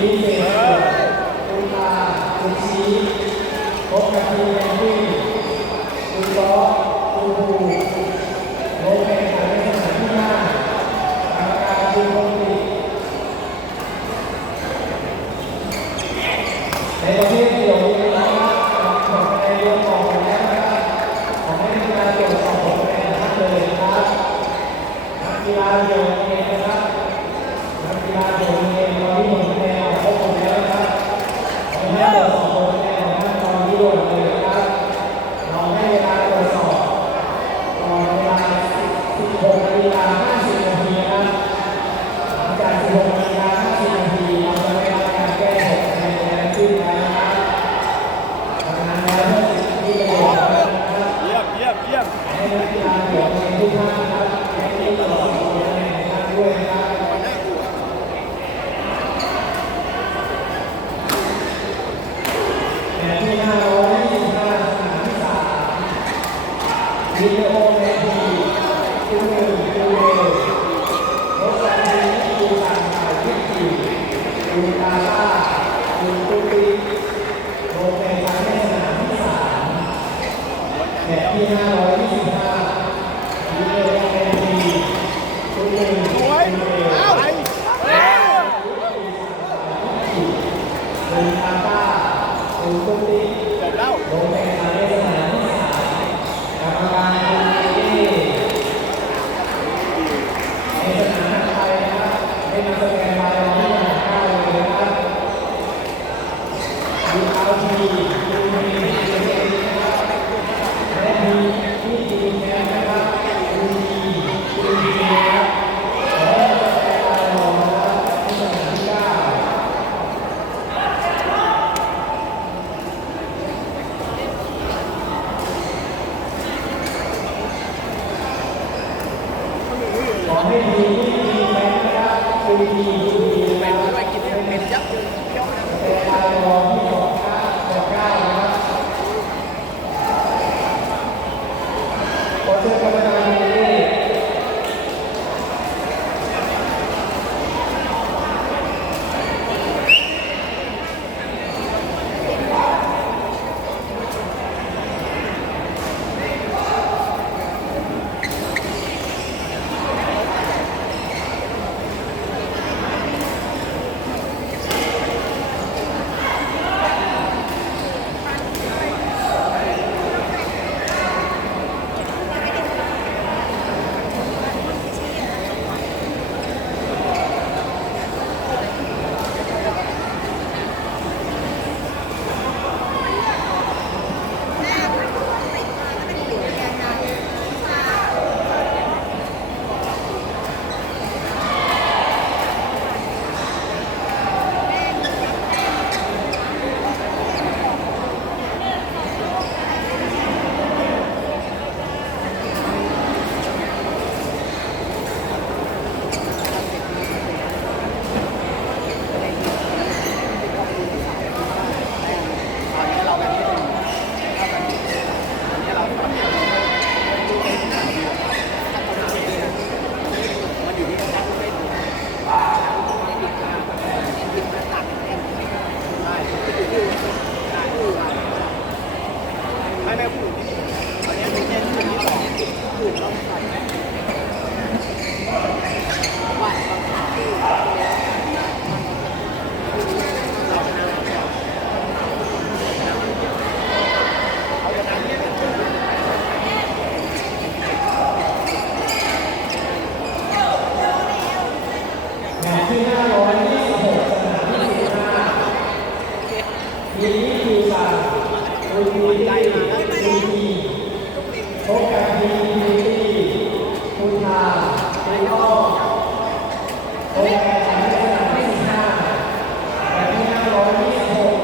มีเศษคุณตาคุณชี้พบกับทีมที่คุณตตุณภู 그 다음 팀이 ที่ห้าร้สนามที่สิมีนิคิวซาบุญมีได้บุญมีพบกพีมีตีคุณทาไอคอนโอแอสนามที่สิแต่พี่สิบ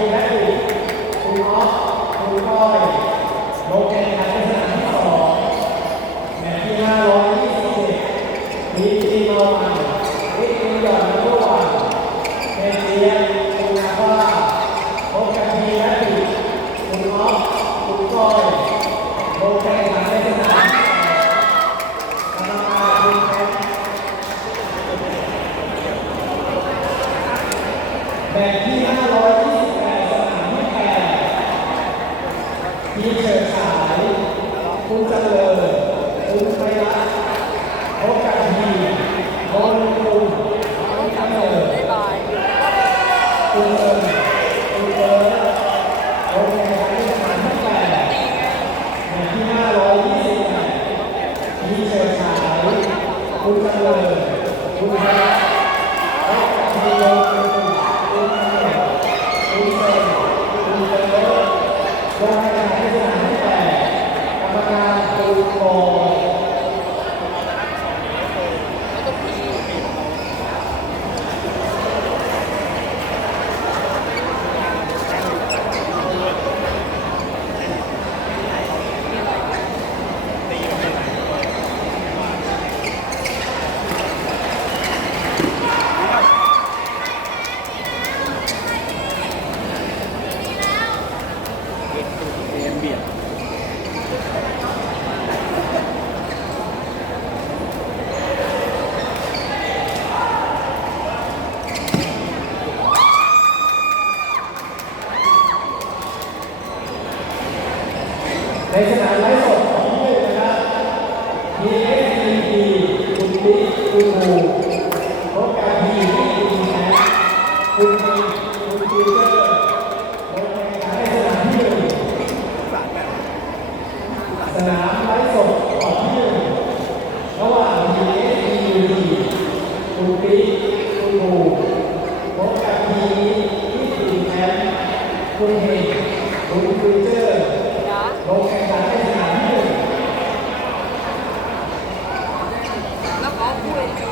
คุณแมทคุณคุณอ๊อคุณก้อยโลเก ในสนามไร้สดของเล่นนะครับมี 对。